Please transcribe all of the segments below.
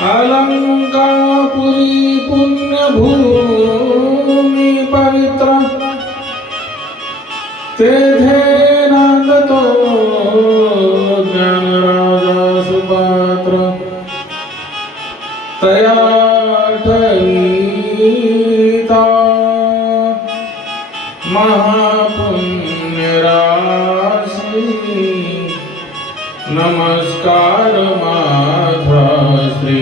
अलङ्कापुरी पुण्यभूमि पवित्र। तेथे नांदतो ज्ञानराजा सुपात्र। तया ठविता महापुण्यराशी। नमस्कार माझा श्री।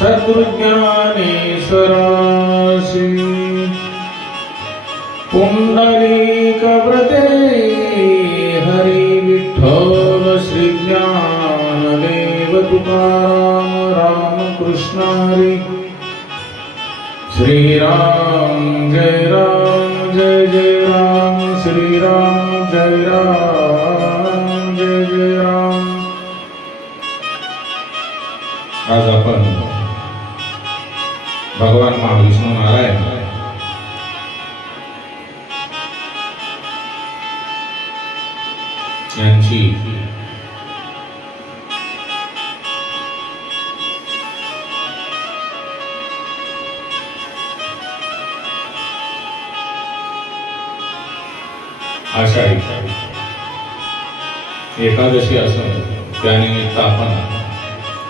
सद्ज्ञानेश्वराशी पुंडलिक व्रते हरी विठ्ठल श्री ज्ञानदेव तुकाराम रामकृष्ण श्री श्रीराम जय राम जय जय राम श्रीराम जय राम। भगवान महाविष्णू नारायण. यांची आषाढी एकादशी असून त्यानिमित्त आपण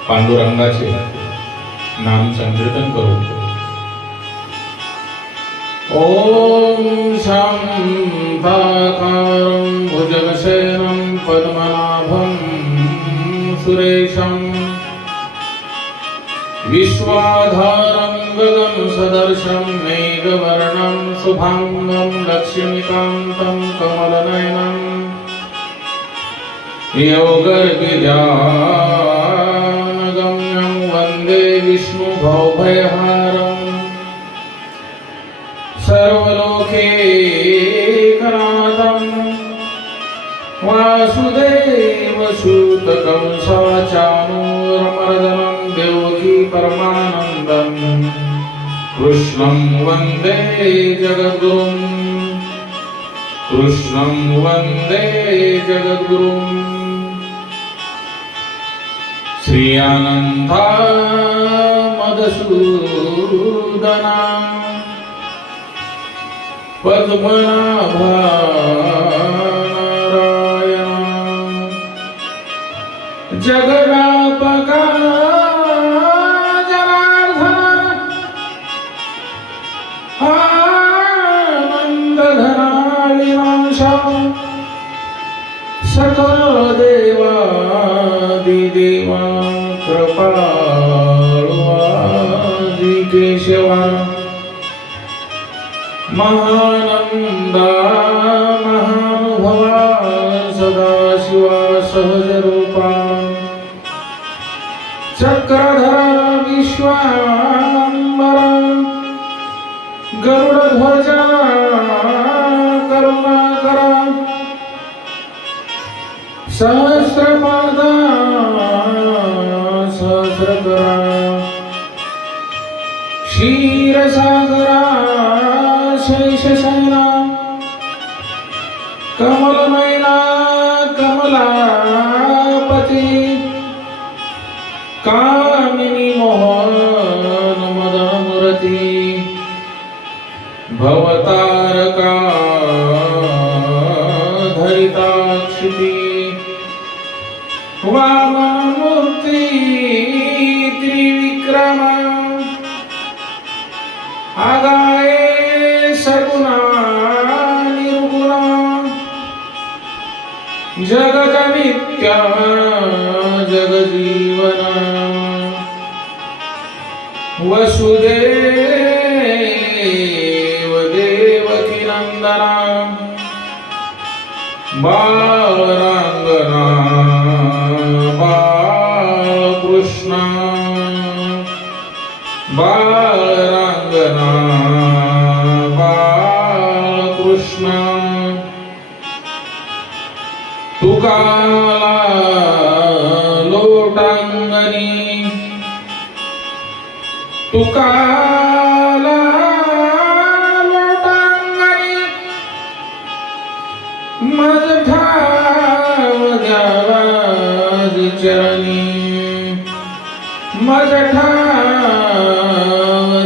पांडुरंगाचे नाम संकीर्तन करू ओम शांताकारं भुजगशयनं पद्मनाभं सुरेशं विश्वाधारं गगनसदर्शं मेघवर्णं शुभाङ्गं लक्ष्मीकान्तं कमलनयनं योगर्विजा विष्णुभवभयहारम् सर्वलोकेकनाथं वासुदेवसूतकं सचानूरमर्दनं देवकी परमानन्दं कृष्णं वन्दे जगद्गुरुं कृष्णं वन्दे जगद्गुरुम् श्री आनन्दा मधुसूदना पद्मनाभानारायण जगदापका केशवा महानंदा महानुभवा सदाशिवा सहजरूपा। चक्रधरा विश्वांबरा गरुडध्वजा करुणाकरा। सहस्रपादा क्षीरसागरा शैशशयना कमलनयना कमलापती कामिनी मोहन मदनमूर्ती भवतारका जगजीवना। वसुदेव देवकी नंदना बाळरांगना बाळकृष्ण। बाळरांगना तुका तुकाला लोटांगणी तुकाला लोटांगणी. मज ठाव द्यावा चरणी. माझ्या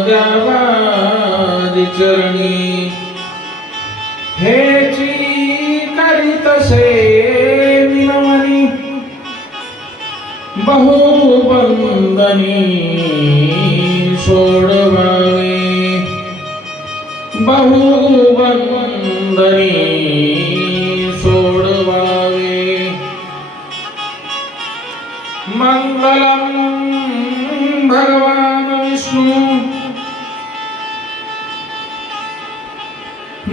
द्यावादी चरणी. બની છોડવાવી બહુ બંદની છોડવાવી મંગલમ ભગવાન વિષ્ણુ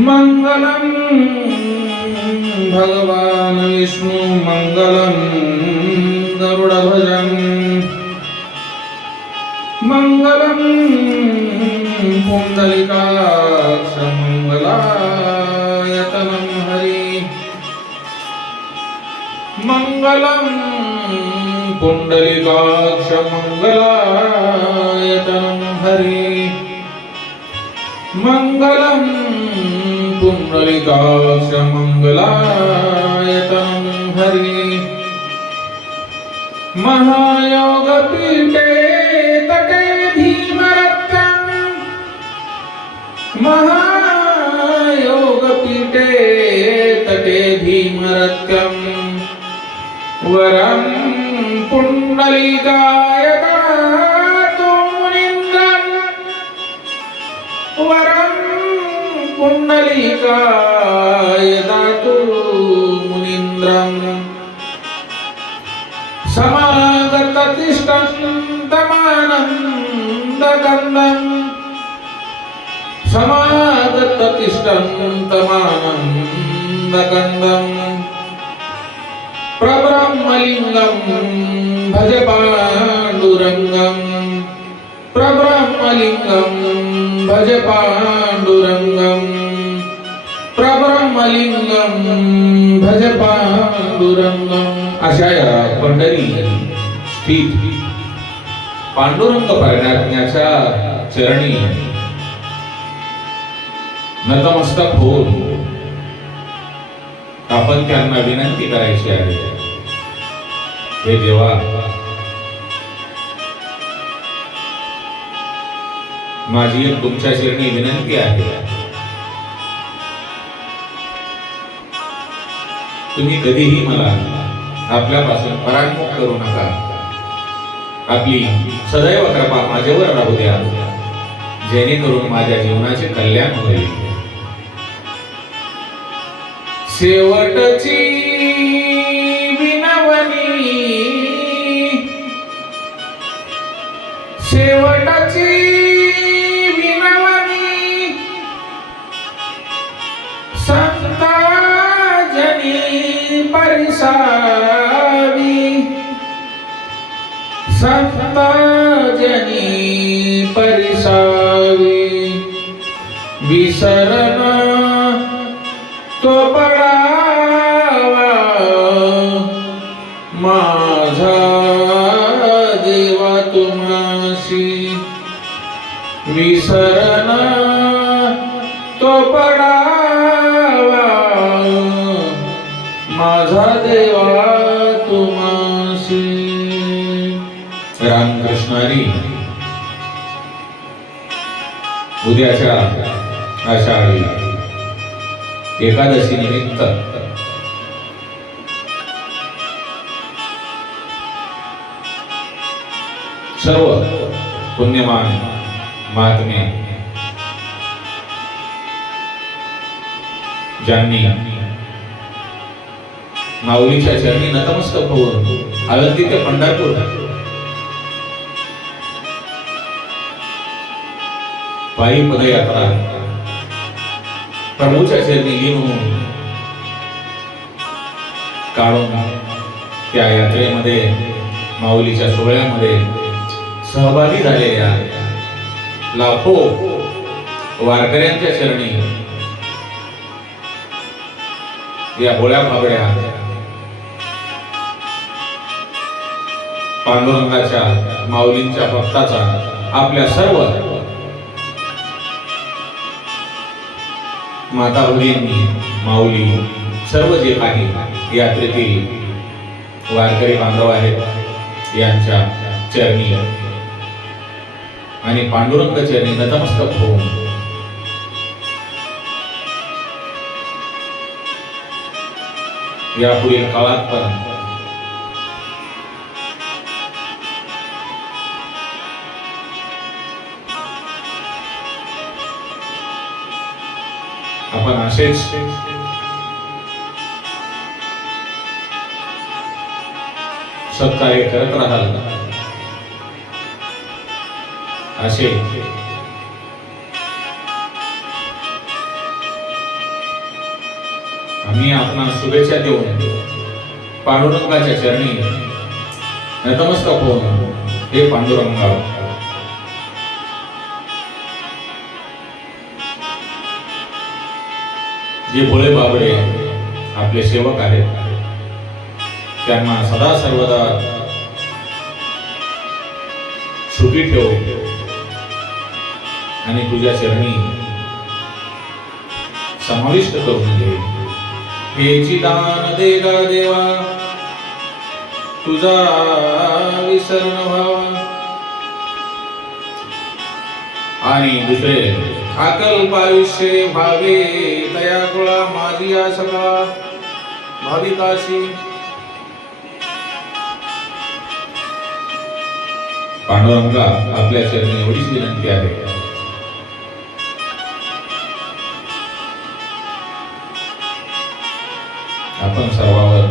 મંગલમ ભગવાન વિષ્ણુ મંગલમ मङ्गलं पुण्डलिकाक्षमङ्गलायतनं हरि। मङ्गलं पुण्डलिकाक्षमङ्गलायतनं हरि। मङ्गलं पुण्डलिकाक्षमङ्गलायतनं भीमरत्यम् वरं पुण्डलिकाय दातु मुनीन्द्रम् वरं पुण्डलिकाय दातु मुनीन्द्रम् समागततिष्ठन्तमानन्दकन्दम् समागततिष्ठन्तमानन्दकन्दम् प्रब्रह्मलिङ्गं भज पाण्डुरङ्गम् प्रब्रह्मलिङ्गं भज पाण्डुरङ्गम् प्रब्रह्मलिंगम भज पांडुरंगम अशा या पंढरी स्थित पांडुरंग परमात्म्याच्या चरणी नतमस्तक होऊन आपण त्यांना विनंती करायची आहे. हे देवा माझी एक तुमच्या शिरणी विनंती आहे. तुम्ही कधीही मला आपल्यापासून परांमुख करू नका. आपली सदैव कृपा माझ्यावर राहू द्या. जेणेकरून माझ्या जीवनाचे कल्याण होईल. शेवटची विनवणी शेवटची विनवणी संताजनी परिसावी. संता जनी परिसावी. विसर माझा देवा तुम्हाशी विसरण तो पडावा. माझा देवा तुम्हाशी रामकृष्णारी उद्याच्या आषाढी एकादशी निमित्त सर्व पुण्यमान महात्मे ज्यांनी माऊलीच्या चरणी नतमस्तक होऊन आळंदी ते पंढरपूर पायी पदयात्रा प्रभूच्या चरणी लीन होऊन काढून त्या यात्रेमध्ये माऊलीच्या सोहळ्यामध्ये सहभागी झालेल्या लाखो वारकऱ्यांच्या शरणी या होळ्या फाबड्या पांडुरंगाच्या माऊलींच्या भक्ताचा आपल्या सर्व माता भगिनी माऊली सर्व जे काही यात्रेतील वारकरी बांधव आहेत यांच्या चरणी आणि पांडुरंग चरणी नतमस्तक होऊन. यापुढील काळात पण आपण असेच सत्कार्य करत राहाल. असे. आम्ही आपणा शुभेच्छा देऊन पांडुरंगाच्या चरणी नतमस्तक होऊन हे पांडुरंगा जे भोळे बाबडे आपले सेवक आहेत त्यांना सदा सर्वदा सुखी ठेव आणि तुझ्या चरणी समाविष्ट करून घे. हे चिदान दे देवा. तुझा विसरण व्हावा. आणि दुसरे अकल्प आयुष्य भावे तया कुळा माझी आशका भाविकाशी. पांडुरंगा आपल्या चरणी एवढीच विनंती आहे. आपण सर्वावर.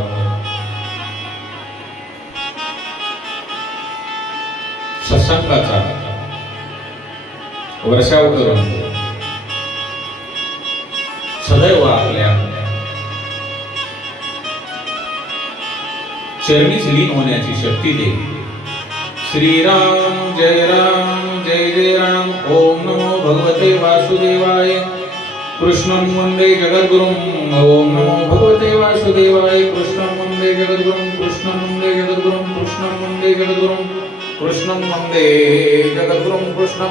सत्संगाचा वर्षाव करून सदैव आपल्या चरणीच लीन होण्याची शक्ती दे. श्रीराम जय राम जय जय राम ओम नमो भगवते वासुदेवाय. कृष्णं वन्दे जगद्गुरुं ओम नमो भगवते वासुदेवाय। कृष्णं वन्दे जगद्गुरुं कृष्णं वन्दे जगद्गुरुं कृष्णं वन्दे जगद्गुरुं कृष्णं वन्दे जगद्गुरुं कृष्णं